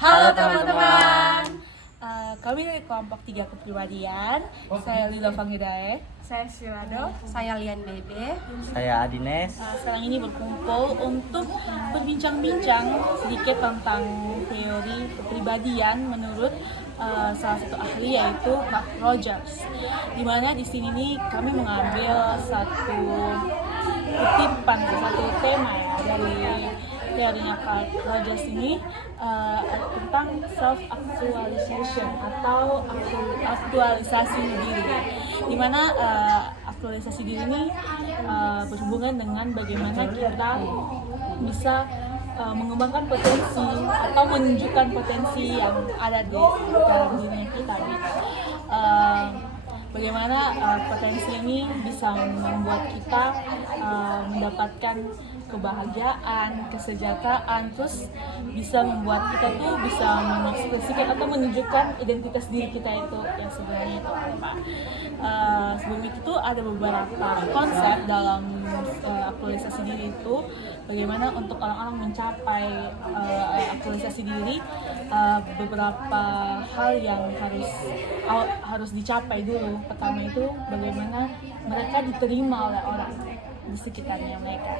Halo teman-teman. Kami dari kelompok 3 kepribadian. Saya Lila Fangidae. Saya Silado. Saya Lian Bebe. Saya Adines. Sekarang ini berkumpul untuk berbincang-bincang sedikit tentang teori kepribadian menurut salah satu ahli yaitu Carl Rogers. Di mana di sini nih kami mengambil satu kutipan, satu tema ya dari teorinya Carl Rogers ini tentang self actualization atau aktualisasi diri, di mana aktualisasi diri ini berhubungan dengan bagaimana kita bisa mengembangkan potensi atau menunjukkan potensi yang ada di dalam diri kita gitu. Bagaimana potensi ini bisa membuat kita mendapatkan kebahagiaan, kesejahteraan, terus bisa membuat kita tuh bisa mengekspresikan atau menunjukkan identitas diri kita itu yang sebenarnya itu apa. Sebelum itu tuh ada beberapa konsep dalam aktualisasi diri itu, bagaimana untuk orang-orang mencapai aktualisasi diri, beberapa hal yang harus dicapai dulu. Pertama itu bagaimana mereka diterima oleh orang di sekitarnya mereka.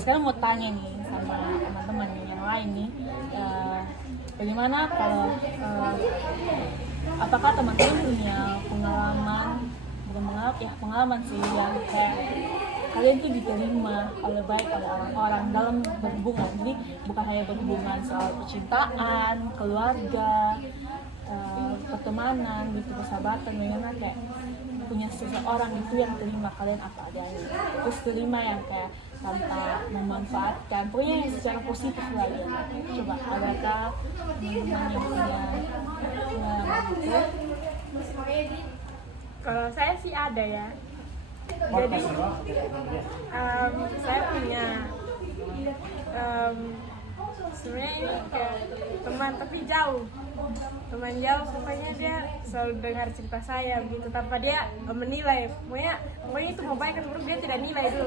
Sekarang mau tanya nih sama teman-teman yang lain nih, bagaimana kalau apakah teman-teman punya pengalaman sih yang kayak kalian tuh diterima oleh orang-orang dalam berhubungan. Jadi bukan hanya berhubungan soal percintaan, keluarga, pertemanan gitu, persahabatan, bagaimana kayak punya seseorang itu yang terima kalian apa adanya, terus terima yang kayak tanpa memanfaatkan, pokoknya yang secara positif lah ya. Coba adakah teman-teman yang punya pengalaman itu? Kalau saya sih ada ya. Jadi saya punya sebenarnya kayak teman tapi jauh. Teman jauh, pokoknya dia selalu dengar cerita saya begitu tanpa dia menilai. Pokoknya itu mau baik atau buruk dia tidak nilai dulu,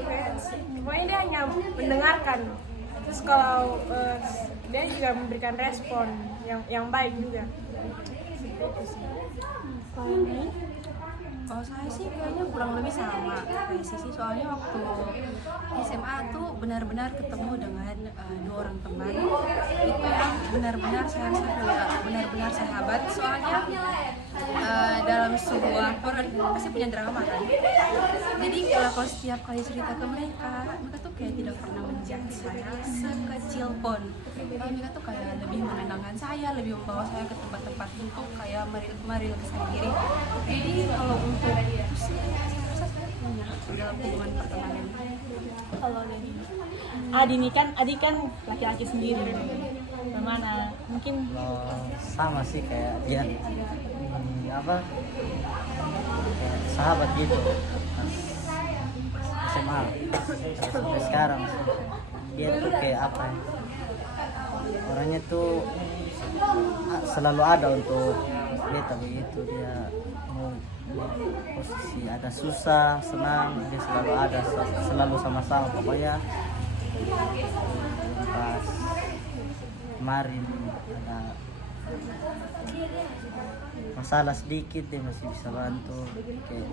pokoknya dia hanya mendengarkan. Terus kalau dia juga memberikan respon yang baik juga. Seperti itu sih. Kalau saya sih kayaknya kurang lebih sama kayak Sisi, soalnya waktu SMA tuh benar-benar ketemu dengan dua orang teman itu yang benar-benar saya rasa kayak benar-benar sahabat. Soalnya dalam sebuah orang pasti punya drama kan, jadi kalau setiap kali cerita ke mereka tuh kayak tidak pernah menjudge saya sekecil pun. Mereka tuh kayak lebih menenangkan saya, lebih membawa saya ke tempat-tempat untuk kayak meril saya diri. Jadi kalau untuk itu sih saya rasa saya punya dalam hubungan pertemanan. Kalau dari Adi kan laki-laki sendiri, bagaimana? Mungkin Sama sih kayak dia, kayak sahabat gitu pas SMA sampai sekarang. Dia tuh kayak apa ya, orangnya tuh selalu ada untuk beta begitu. Dia mau posisi ada susah senang dia selalu ada, selalu sama-sama. Pokoknya pas kemarin ada masalah sedikit dia masih bisa bantu. Kayak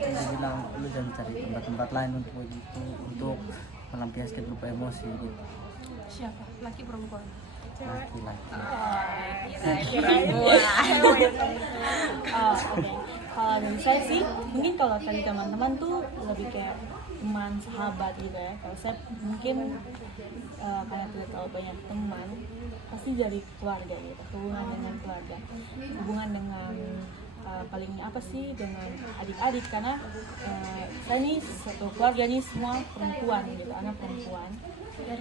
dia bilang lu jangan cari tempat-tempat lain untuk begitu, untuk melampiaskan rupa emosi gitu. Siapa? Laki perempuan? Laki-laki. Oke. Kalau dari saya sih, mungkin kalau tadi teman-teman tuh lebih kayak teman sahabat gitu ya. Kalau saya mungkin karena tidak terlalu banyak teman, pasti dari keluarga gitu, hubungan dengan keluarga, hubungan dengan paling apa sih dengan adik-adik, karena saya nih satu keluarga nih semua perempuan gitu, anak perempuan dan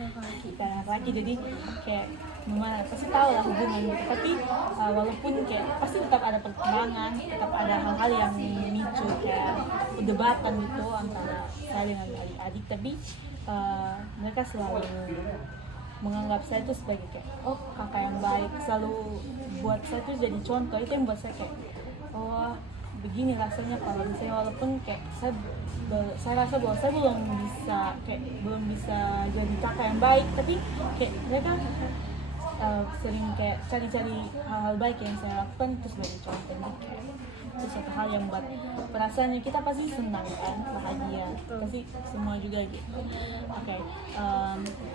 laki, jadi kayak gimana pasti tahu lah hubungan gitu. Tapi walaupun kayak pasti tetap ada perkembangan, tetap ada hal-hal yang memicu kayak perdebatan gitu antara saya dengan adik-adik, tapi mereka selalu menganggap saya itu sebagai kayak kakak yang baik, selalu buat saya itu jadi contoh. Itu yang buat saya kayak begini rasanya kalau misalnya, walaupun kayak saya rasa bahwa saya belum bisa jadi kakak yang baik, tapi kayak mereka sering kayak cari-cari hal-hal baik yang saya lakukan itu sebagai contoh. Jadi kayak itu suatu hal yang buat perasaannya kita pasti senang kan, bahagia, pasti semua juga gitu. Oke,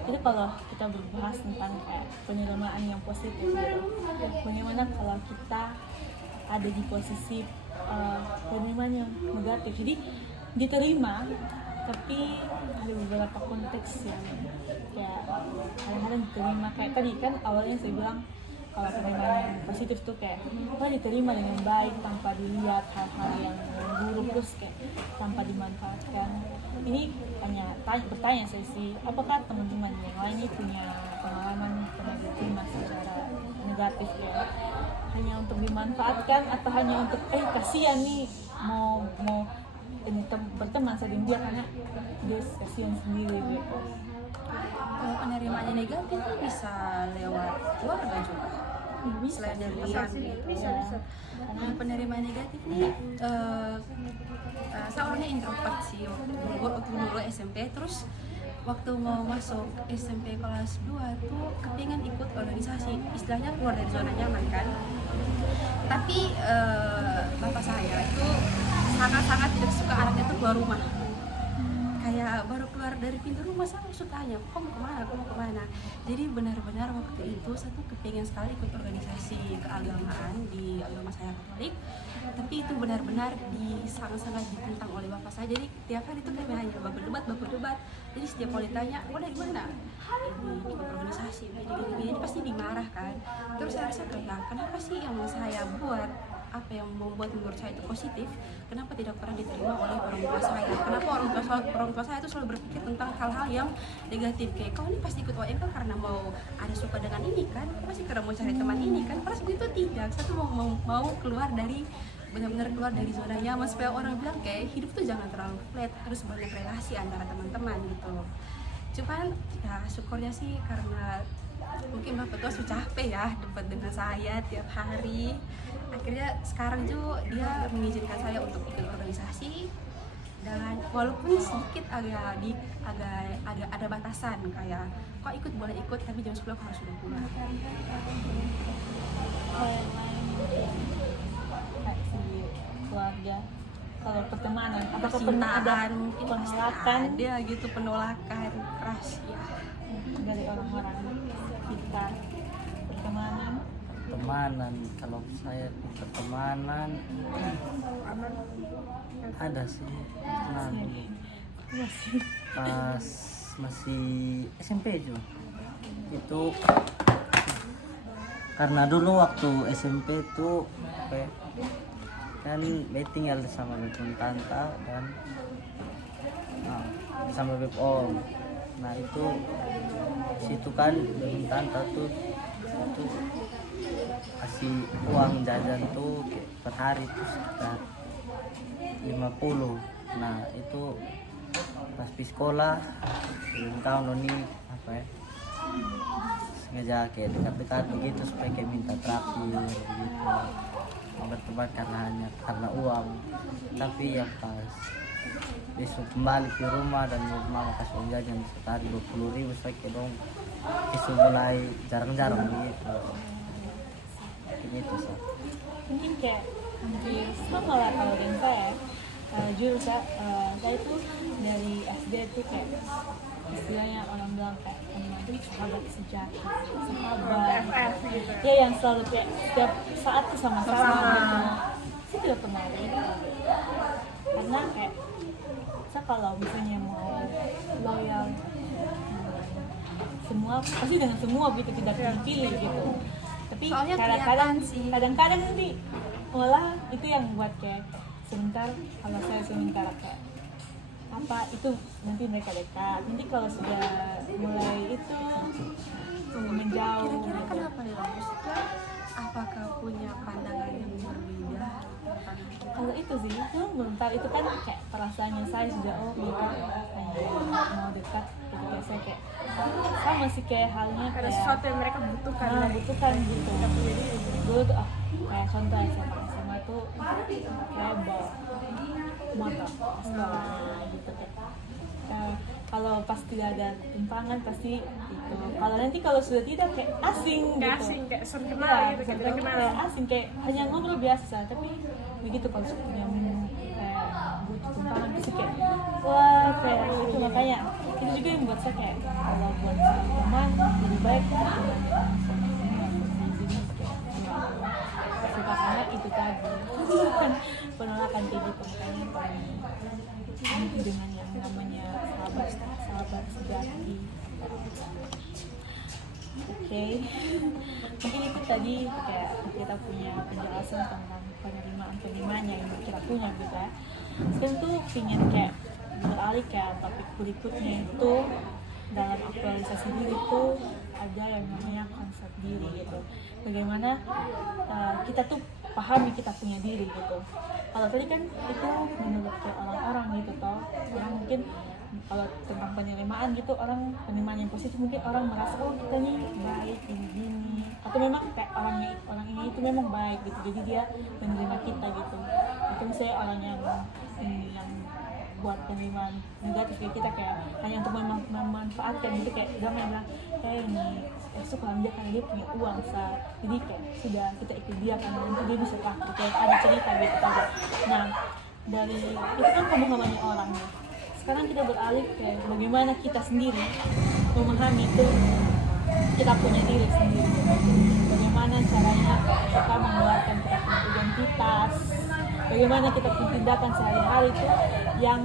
itu kalau kita berbahas tentang kayak penerimaan yang positif gitu. Bagaimana kalau kita ada di posisi penerimaan yang negatif, jadi diterima tapi ada beberapa konteks yang kayak kadang-kadang diterima, kayak tadi kan awalnya saya bilang kalau penerimaan yang positif tuh kayak diterima dengan baik tanpa dilihat hal-hal yang buruk, terus kayak tanpa dimanfaatkan. Ini bertanya saya sih, apakah teman-teman yang lain ini punya pengalaman pernah diterima secara negatif ya, hanya untuk dimanfaatkan atau hanya untuk kasihan nih mau berteman sama dia karena dia kasihan sendiri gitu. Kalau penerimaannya negatif tuh bisa lewat keluarga juga. Selain dari pesantren itu bisa. Karena penerimaan negatif nih, saya orangnya introvert sih waktu dulu SMP, terus waktu mau masuk SMP kelas 2 tuh kepingin ikut organisasi, istilahnya keluar dari zona nyaman kan. Tapi bapak saya itu sangat-sangat tidak suka anaknya tuh keluar rumah. Kayak baru keluar dari pintu rumah saya langsung tanya, kok mau kemana? Jadi benar-benar waktu itu saya tuh kepingin sekali ikut organisasi keagamaan di agama saya Katolik, tapi itu benar-benar sangat-sangat ditentang oleh bapak saya. Jadi tiap hari itu kami hanya baku debat. Jadi setiap kali ditanya, udah gimana? Ini ikut organisasi, ini pasti dimarah kan. Terus saya rasa kayak, kenapa sih yang saya buat, apa yang membuat menurut saya itu positif, kenapa tidak pernah diterima oleh orang tua saya? Kenapa orang tua saya itu selalu berpikir tentang hal-hal yang negatif, kayak kau ini pasti ikut OM kan karena mau ada suka dengan ini kan, pasti karena mau cari teman ini kan. Pas begitu tidak, saya tuh mau keluar dari, benar-benar keluar dari zona nyaman, supaya orang bilang kayak hidup tuh jangan terlalu flat, harus banyak relasi antara teman-teman gitu. Cuman ya syukurnya sih karena mungkin bapak tua sudah capek ya debat dengan saya tiap hari, akhirnya sekarang juga dia mengizinkan saya untuk ikut organisasi, dan walaupun sedikit agak ada batasan, kayak kok ikut boleh ikut tapi jam 10 harus sudah pulang. Kalau yang lain kayak segi keluarga, kalau pertemanan apakah pernah ada Percintaan mungkin pasti penolakan ada gitu, penolakan keras ya. dari orang-orang sekitar pertemanan? Kalau saya di pertemanan ada sih, pernah dulu Masih pas masih SMP juga. Itu karena dulu waktu SMP tuh kan Beb tinggal sama Beb Tanta dan sama Beb Om. Nah itu situ kan Beb Tanta tuh kasih uang jajan tuh per hari tuh sekitar 50. Nah itu pas di sekolah belum tahu noni apa ya, sengaja kayak dekat-dekat begitu supaya kayak minta terakhir gitu, berteman karena uang. Tapi yang pas besok kembali ke rumah dan mama kasih uang jajan sekali 20.000, saya kayak dong itu mulai jarang-jarang gitu. Gitu sih. mungkin kayak hampir sama lah kalau dengan saya. Jujur saya itu dari SD tuh kayak istilahnya orang bilang kayak teman itu sahabat sejati, sahabat FF gitu. ya yang selalu kayak setiap saat tuh sama-sama gitu. Saya tidak pernah ada itu karena kayak saya kalau misalnya mau loyal semua pasti dengan semua gitu, tidak pilih gitu. Tapi Soalnya kadang-kadang kelihatan sih. kadang-kadang nanti malah itu yang buat kayak sebentar, kalau saya sebentar kayak apa itu nanti mereka dekat, nanti kalau sudah mulai itu menjauh Kira-kira gitu. kenapa nih Rom? Maksudnya apakah punya pandangan yang berbeda tentang itu? Kalau itu sih itu bentar itu kan kayak perasaannya saya sudah mereka mau dekat gitu, kayak saya kayak sama sih kayak halnya Ada kayak sesuatu yang mereka butuhkan dari butuhkan gitu. Dulu tuh kayak contoh SMA tuh kayak bawa motor sekolahnya gitu kayak kalau pas tidak ada timpangan pasti itu. Kalau sudah tidak kayak asing Kayak gitu. asing, kayak sudah Iya, kenal gitu, kayak tidak kenal. kayak asing, kayak hanya ngobrol biasa. Tapi begitu kalau sudah kayak butuh timpangan pasti kayak wah kayak itu. Makanya itu juga yang buat saya kayak kalau buat teman lebih baik suka karena itu tadi kan penolakan kayak gitu. Makanya ini dengan yang namanya sahabat sejati. Oke. Mungkin itu tadi kayak kita punya penjelasan tentang penerimaan yang kita punya gitu ya. Sekarang tuh ingin kayak beralih kayak topik berikutnya itu dalam aktualisasi diri itu ada yang namanya konsep diri gitu. Bagaimana kita tuh pahami kita punya diri gitu. Kalau tadi kan itu menurut kayak orang-orang gitu toh, orang mungkin kalau tentang penerimaan gitu, orang penerimaan yang positif mungkin orang merasa oh kita nih baik ini atau memang kayak orang ini itu memang baik gitu, jadi dia menerima kita gitu. Atau misalnya orang yang buat penerimaan negatif kayak kita kayak hanya untuk memanfaatkan gitu, kayak dia bilang kayak ini esok kalau dia karena dia punya uang jadi kayak sudah kita ikut dia karena nanti dia bisa pakai kayak ada cerita gitu tadi. Nah dari itu kan pemahamannya orang ya. Sekarang kita beralih ke bagaimana kita sendiri memahami itu kita punya diri sendiri. Bagaimana caranya kita mengeluarkan kita punya identitas. Bagaimana kita punya tindakan sehari-hari itu yang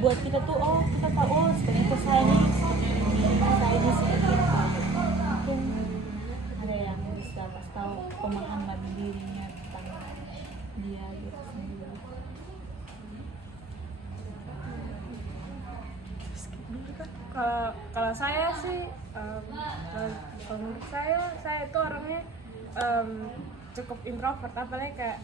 buat kita tuh oh kita tahu oh sebenarnya saya ini seperti ini. Mungkin ada yang bisa pas tahu pemahaman dirinya tentang dia gitu sendiri. Kalau saya sih kalau menurut saya itu orangnya cukup introvert, apalagi kayak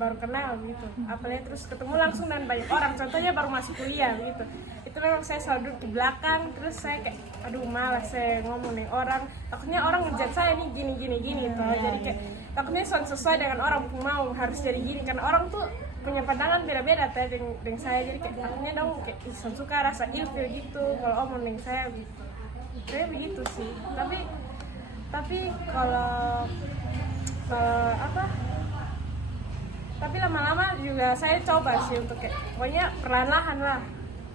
baru kenal gitu, apalagi terus ketemu langsung dan banyak orang, contohnya baru masuk kuliah gitu, itu memang saya selalu duduk di belakang, terus saya kayak aduh malas saya ngomong nih orang, takutnya orang ngejat saya nih gini gitu, jadi kayak takutnya sesuai dengan orang mau harus jadi gini, karena orang tuh punya pandangan beda-beda dengan saya, jadi kayak takutnya dong kayak suka rasa ilfil gitu kalau omong dengan saya gitu, kayak begitu sih. Tapi kalau tapi lama-lama juga saya coba sih untuk kayak pokoknya perlahan-lahan lah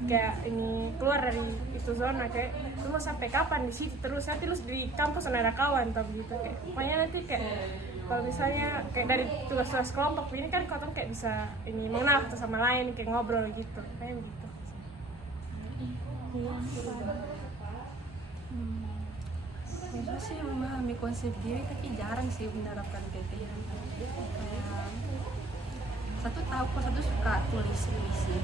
kayak ini keluar dari itu zona, kayak lu mau sampai kapan di situ terus, nanti lu di kampus ada kawan atau gitu, kayak pokoknya nanti kayak kalau misalnya kayak dari tugas-tugas kelompok ini kan kau kayak bisa ini mengenal satu sama lain, kayak ngobrol gitu, kayak gitu. Saya sih memahami konsep diri tapi jarang sih menerapkan kayak satu suka tulis puisi,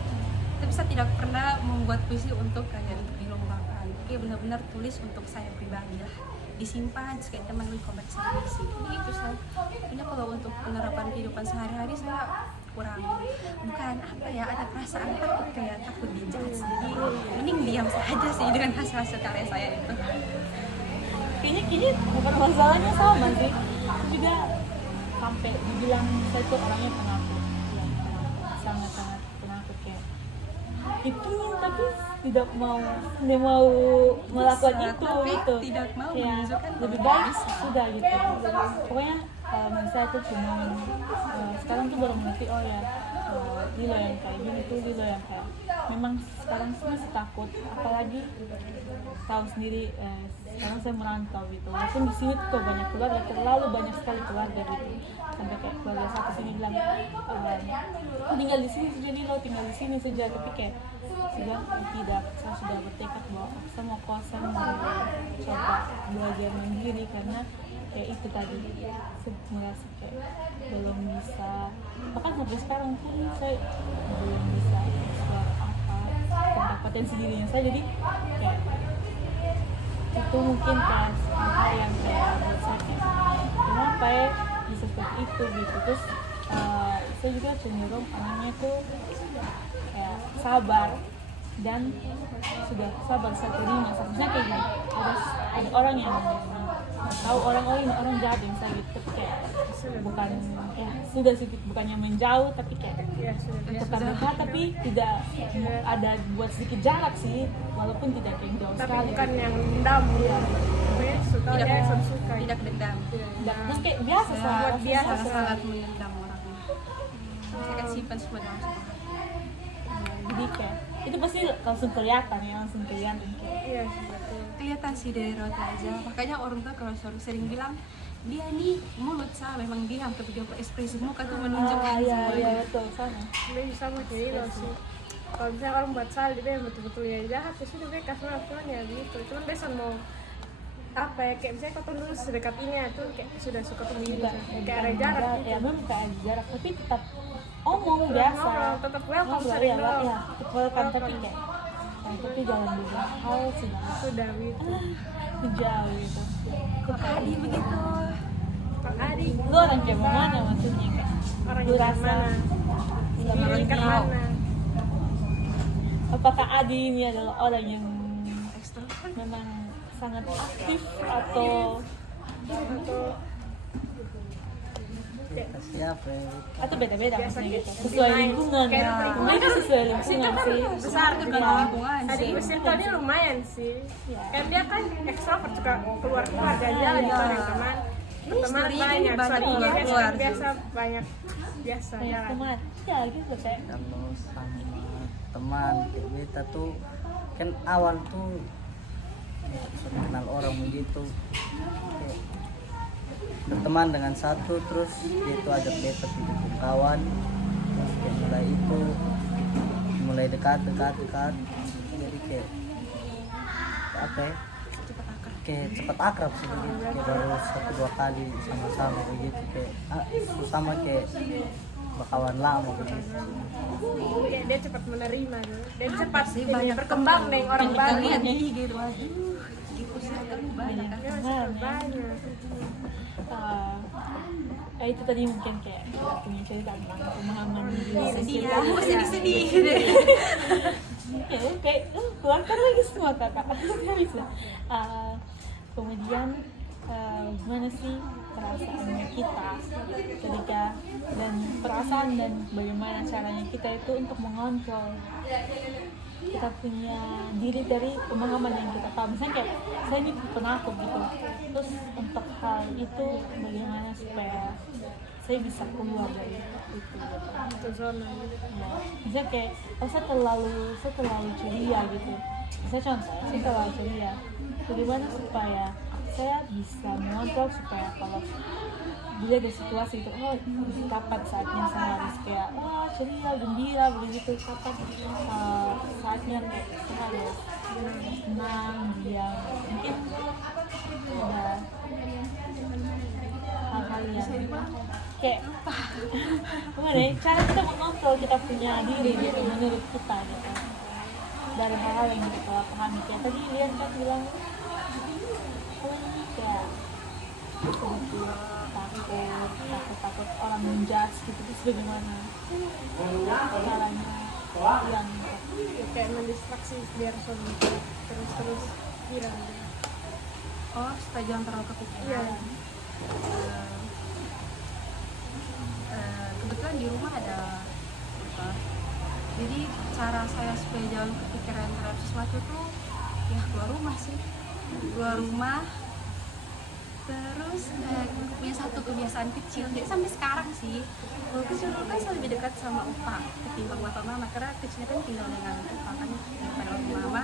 tapi saya tidak pernah membuat puisi untuk kayak dilombakan. Benar-benar tulis untuk saya pribadi lah, disimpan kayak teman komersialisasi. Jadi itu saya punya. Kalau untuk penerapan kehidupan sehari-hari saya kurang, bukan ada perasaan takut dijudge, jadi mending diam saja sih dengan hasil karya saya itu. Kayaknya bukan masalahnya sama sih, juga sampai dibilang saya tuh orangnya penakut, sangat penakut kayak itu, tapi tidak mau melakukan Bisa, itu tapi gitu, tidak mau ya, menunjukkan lebih bahwa baik bisa. sudah gitu. Pokoknya menurut saya tuh cuma sekarang tuh baru mengerti oh ya Lilo yang kayak gini tuh Lilo yang kayak memang sekarang sih masih takut, apalagi tahu sendiri sekarang saya merantau gitu, walaupun di sini tuh banyak keluarga, terlalu banyak sekali keluarga gitu, sampai kayak keluarga satu sini bilang tinggal di sini saja Lilo, tinggal di sini saja, tapi kayak tidak, saya sudah bertekad bahwa saya mau kosan, mau coba belajar mandiri, karena kayak itu tadi saya merasa kayak belum bisa, bahkan sampai sekarang pun saya belum bisa explore tentang potensi dirinya saya, jadi kayak itu mungkin kayak hal yang kayak buat saya kayak kenapa ya bisa seperti itu gitu. Terus saya juga cenderung orangnya tuh kayak sabar dan sudah sabar saya terima, seharusnya kayak gini ada orang yang tahu orang ini orang jahat yang saya gitu, tapi kayak bukan ya sudah sih bukannya menjauh tapi kayak Ya sudah. tetap dekat tapi tidak ada buat sedikit jarak sih walaupun tidak kayak jauh Tapi sekali. bukan yang dendam ya. Pokoknya suka Tidak dia suka. tidak dendam. Tidak, terus kayak biasa Saya sah, buat biasa. sangat mendendam orangnya. Saya akan simpan semua dalam sebuah jadi kayak itu pasti langsung kelihatan ya langsung kelihatan kayak Iya sih betul. kelihatan sih dari raut wajah. Makanya orang tua kalau sering bilang dia nih mulut sah, memang diam tapi dia ekspresi muka tuh menunjukkan iya semuanya. betul sama. Dia sama kayak itu sih. Kalau misalnya orang buat salah dia yang betul-betul ya jahat, ya sudah dia kasih maafan ya gitu. Cuman biasa mau apa ya, kayak misalnya kau dulu sedekat ini ya tuh kayak sudah suka tuh gitu, kayak ada jarak gitu. Ya memang kayak ada jarak tapi tetap omong biasa. Ngobrol, tetap welcome Ngobrol, sering ya, dong. ya, tetap welcome tapi kayak tapi jangan beberapa hal sudah Sudah gitu. jauh gitu. Kok Adi begitu? Pak Adi Lu orang kayak mana maksudnya kayak orang lu yang rasa mana? Ini ke mana? apakah Adi ini adalah orang yang Ekstrovert. memang sangat aktif atau Siapa ya? atau beda-beda Biasa maksudnya gitu gitu. sesuai Main. lingkungan Kayak ya lingkungan. mereka sesuai Sih lingkungan kan sih besar Tergantung juga. lingkungan Tadi sih. circle-nya lumayan sih. Ya. Kan dia kan ekstrovert suka keluar-keluar jalan-jalan Iya. gitu orang teman. Teman story-nya banyak, banyak story biasa keluar-keluar biasa banyak biasa banyak jalan. teman ya gitu kayak Kalau sama teman kayak beta tuh kan awal tuh sudah kenal orang begitu kayak berteman dengan satu terus dia tuh ajak beta pergi ke kawan terus kayak mulai dekat jadi kayak apa ya kayak cepat akrab sih begitu kayak baru 1-2 kali sama-sama begitu kayak sama kayak berkawan lama begitu. Kayak dia cepat menerima tuh. Dia cepat sih, ini, banyak berkembang deh orang kita baru. lihat di IG tuh aduh itu circle banyak kan. Dia masih banyak. itu tadi mungkin kayak punya cerita tentang pemahaman diri Sedih sendiri. ya, aku sedih Ya kayak keluarkan lagi semua kakak nggak bisa. Kemudian gimana sih perasaan kita ketika dan perasaan dan bagaimana caranya kita itu untuk mengontrol kita punya diri dari pemahaman yang kita tahu. Misalnya kayak saya ini penakut gitu, terus untuk hal itu bagaimana supaya saya bisa keluar dari itu gitu. Itu zona. Ya, misalnya kayak saya terlalu ceria gitu. Misalnya contoh, saya terlalu ceria. Bagaimana supaya saya bisa mengontrol supaya kalau dilihat di situasi itu, oh kapan saatnya saya harus kayak ceria, gembira, begitu kapan saatnya kayak saya harus tenang, diam. Mungkin ada hal-hal yang kayak gimana ya, cara kita mengontrol kita punya diri gitu menurut kita gitu dari hal-hal yang kita pahami. Kayak tadi Lian kan bilang kayak takut orang menjudge gitu, terus bagaimana caranya yang Kayak mendistraksi biar suami terus hilang. oh supaya jangan terlalu kepikiran. Iya. Kebetulan di rumah ada kulkas. Jadi cara saya supaya jangan kepikiran terhadap sesuatu tuh ya keluar rumah sih, keluar rumah. Terus punya satu kebiasaan kecil, jadi sampai sekarang sih kalau kecil dulu kan saya lebih dekat sama opa ketimbang bapak mama karena kecilnya kan tinggal dengan opa kan daripada orang mama.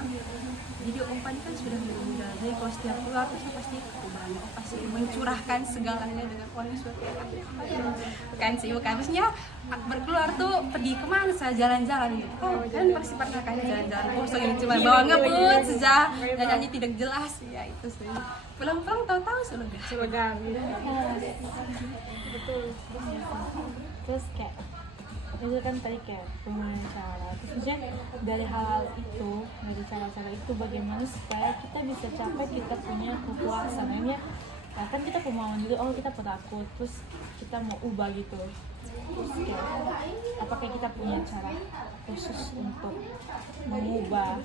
Jadi opa ini kan sudah meninggal, jadi kalau setiap keluar tuh saya pasti ke rumahnya opa sih mencurahkan segalanya dengan uang suatu bukan sih, bukan maksudnya berkeluar tuh pergi kemana saya jalan-jalan gitu kan pasti pernah kan jalan-jalan kosong yang cuma bawa ngebut saja dan hanya tidak jelas ya itu sih pulang-pulang tahu-tahu sudah Selegang gitu. Betul. terus kayak itu kan tadi kayak pemahaman cara, terus maksudnya dari hal itu, dari cara-cara itu bagaimana supaya kita bisa capai kita punya kepuasan. Akhirnya ya kan kita pemahaman dulu, oh kita penakut, terus kita mau ubah gitu. Terus kayak apakah kita punya cara khusus untuk mengubah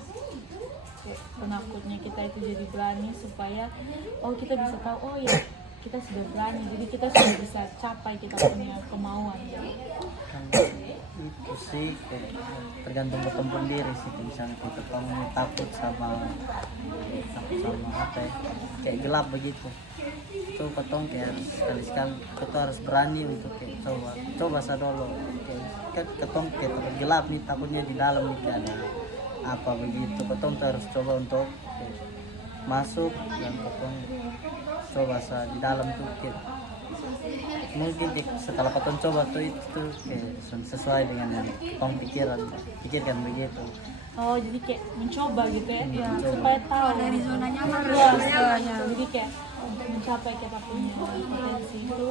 kayak penakutnya kita itu jadi berani, supaya oh kita bisa tahu oh ya kita sudah berani, jadi kita sudah bisa capai kita punya kemauan gitu. Kan itu sih kayak tergantung ketemu diri sih. Kayak misalnya kita takut sama apa ya, kayak gelap begitu, itu ketong kayak sekali-sekali kita harus berani untuk kayak coba dulu kayak kan ketong kayak takut gelap nih, takutnya di dalam nih kayak ada apa begitu, ketong harus coba untuk kayak masuk dan ketong coba di dalam tuh kayak mungkin setelah ketong coba tuh itu kayak sesuai dengan yang ketong pikirkan begitu. Oh jadi kayak mencoba gitu ya, Iya. supaya tahu Dari zona nyaman Iya, istilahnya. jadi kayak mencapai kita punya potensi itu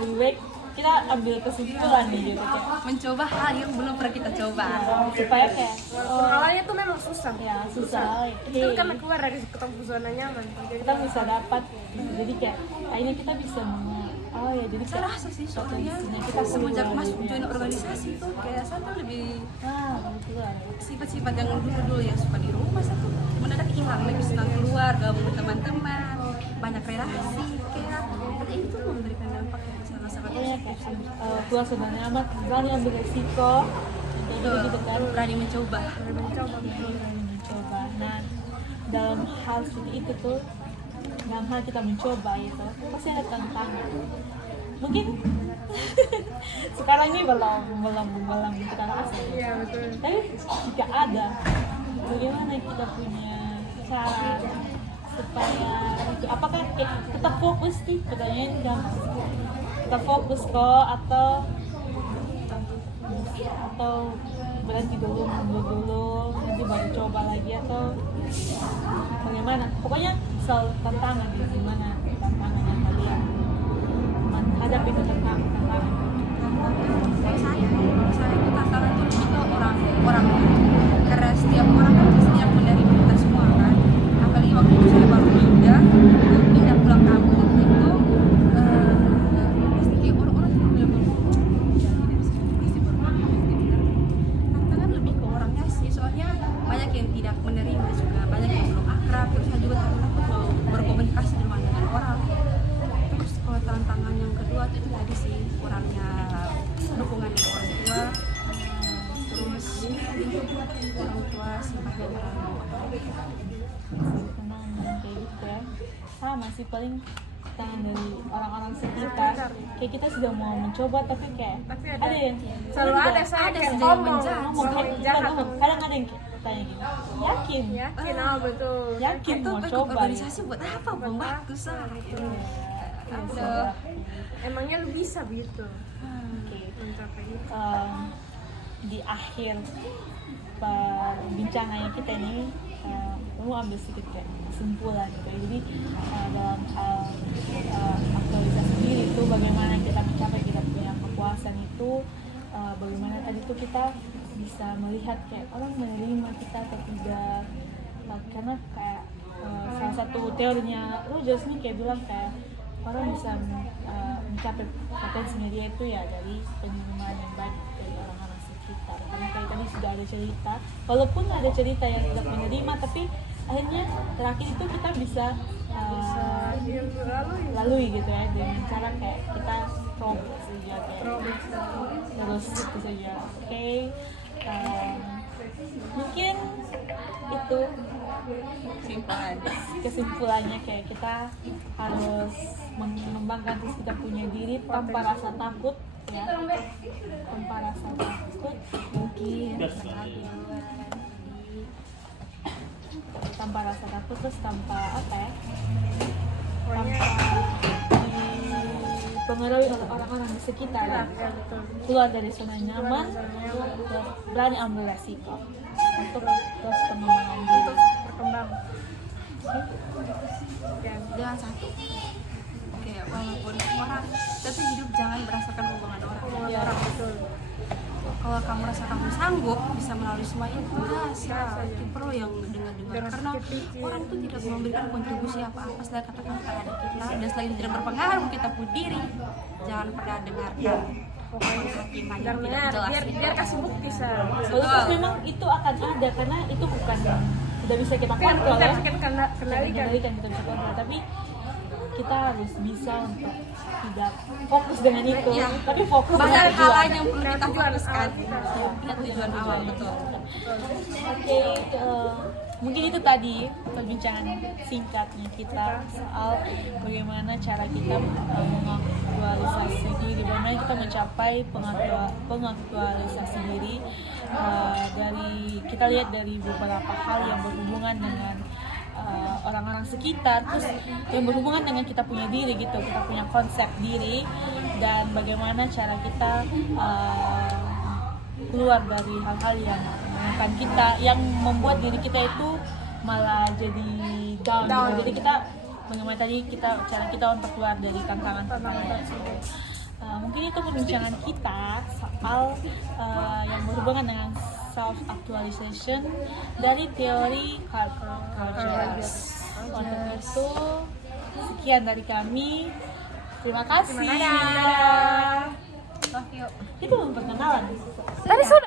lebih baik kita ambil kesimpulan nih gitu, kayak Mencoba hal yang belum pernah kita coba. supaya kayak Walaupun awalnya tuh memang susah. ya susah, Itu karena keluar dari ketemu zona nyaman. Jadi kita bisa dapat gitu. Jadi kayak akhirnya kita bisa oh ya jadi Saya kayak rasa sih soalnya kita semenjak keluar masuk gitu ya. join organisasi itu kayak saya tuh lebih kebetulan sifat-sifat yang dulu ya suka di rumah saya tuh mendadak hilang, lebih senang keluar, gabung dengan teman-teman, banyak relasi kayak ini tuh memberikan dampak yang sangat-sangat pokoknya positif kayak sih. keluar zona nyaman, berani ambil resiko kayak gitu kan, Berani mencoba. berani mencoba. Nah dalam hal seperti itu tuh, dalam hal kita mencoba itu pasti ada tantangan. Mungkin sekarang ini belum kita rasa. iya betul. Tapi jika ada, bagaimana kita punya cara supaya itu apakah kita fokus nih, pertanyaan gampang. Kita fokus kok atau berhenti dulu, mundur dulu, nanti baru coba lagi atau bagaimana? Pokoknya soal tantangan, gimana tantangan yang kalian menghadapi itu tantangan. Kalau saya itu tantangan itu lebih ke orang karena setiap orang kan setiap menerima kita semua kan, apalagi waktu itu saya baru pindah pulang kampung itu pasti kayak orang-orang tuh bilang pasti tantangan lebih ke orangnya sih, soalnya banyak yang tidak menerima juga, banyak yang belum akrab, terus saya juga takut mau berkomunikasi dengan orang. Terus kalau tantangan yang kedua itu tadi sih kurangnya dukungan dari orang tua, terus orang tua sifatnya terlalu Tenang kayak gitu ya, sama sih paling tangan dari orang-orang sekitar. Kayak kita sudah mau mencoba tapi kayak Tapi ada yang selalu ada saya ada kayak sih ngomong ngomong kayak jahat. kadang ada yang tanya gini, yakin Yakin betul. yakin itu mau ikut coba organisasi buat apa? Buang waktu sah. ya, Emangnya lu bisa begitu oke. mencapai itu? Di akhir perbincangan kita ini, kamu ambil sedikit kayak kesimpulan gitu. Jadi dalam hal aktualisasi diri itu bagaimana kita mencapai kita punya kepuasan itu, bagaimana tadi itu kita bisa melihat kayak orang menerima kita atau tidak. Karena kayak salah satu teorinya Rogers nih kayak bilang kayak orang bisa mencapai potensinya dia itu ya dari penerimaan yang baik dari orang-orang sekitar. Karena kayak tadi sudah ada cerita, walaupun ada cerita yang tidak menerima, tapi akhirnya terakhir itu kita bisa lalui gitu ya, dengan cara kayak kita progress saja kayak terus itu saja. Oke, mungkin itu kesimpulannya, kayak kita harus mengembangkan terus kita punya diri tanpa rasa takut ya, tanpa rasa takut mungkin tanpa rasa takut, terus tanpa apa ya, tanpa dipengaruhi oleh orang-orang di sekitar ya. Keluar dari zona nyaman, terus berani ambil resiko untuk terus pengembangan diri. Berkembang. Jangan satu. Kayak walaupun orang, tapi hidup jangan berdasarkan omongan orang. Omongan orang betul. Kalau kamu rasa kamu sanggup bisa melalui semua itu, ya itu perlu yang dengar-dengar, Dengan karena sedikit pikir. orang itu tidak memberikan kontribusi apa-apa selain kata-kata terhadap kita, dan selain itu tidak berpengaruh kita pun diri, jangan pernah dengarkan Pokoknya kehakiman dan yang tidak benar, jelas biar itu. kasih bukti sah. Walaupun memang itu akan ada, karena itu bukan tidak bisa kita Kan kontrol kita ya. bisa kita kendalikan. Kita bisa kontrol, tapi kita harus bisa untuk tidak fokus dengan itu, Iya. tapi fokus Banyak dengan hal tujuan. lain yang perlu kita Tujuan fokuskan. awal. Ingat tujuan awal, betul. Oke, mungkin itu tadi perbincangan singkatnya kita soal bagaimana cara kita mengaktualisasi diri, bagaimana kita mencapai pengaktualisasi diri. Dari kita lihat dari beberapa hal yang berhubungan dengan orang-orang sekitar, terus yang berhubungan dengan kita punya diri gitu, kita punya konsep diri dan bagaimana cara kita keluar dari hal-hal yang menekan kita, yang membuat diri kita itu malah jadi down. Gitu. Jadi kita bagaimana tadi cara kita untuk keluar dari tantangan-tantangan tersebut. Mungkin itu perbincangan kita soal yang berhubungan dengan self actualization dari teori culture. Untuk itu sekian dari kami. Terima kasih. Terima kasih. Itu belum perkenalan. Tadi sudah.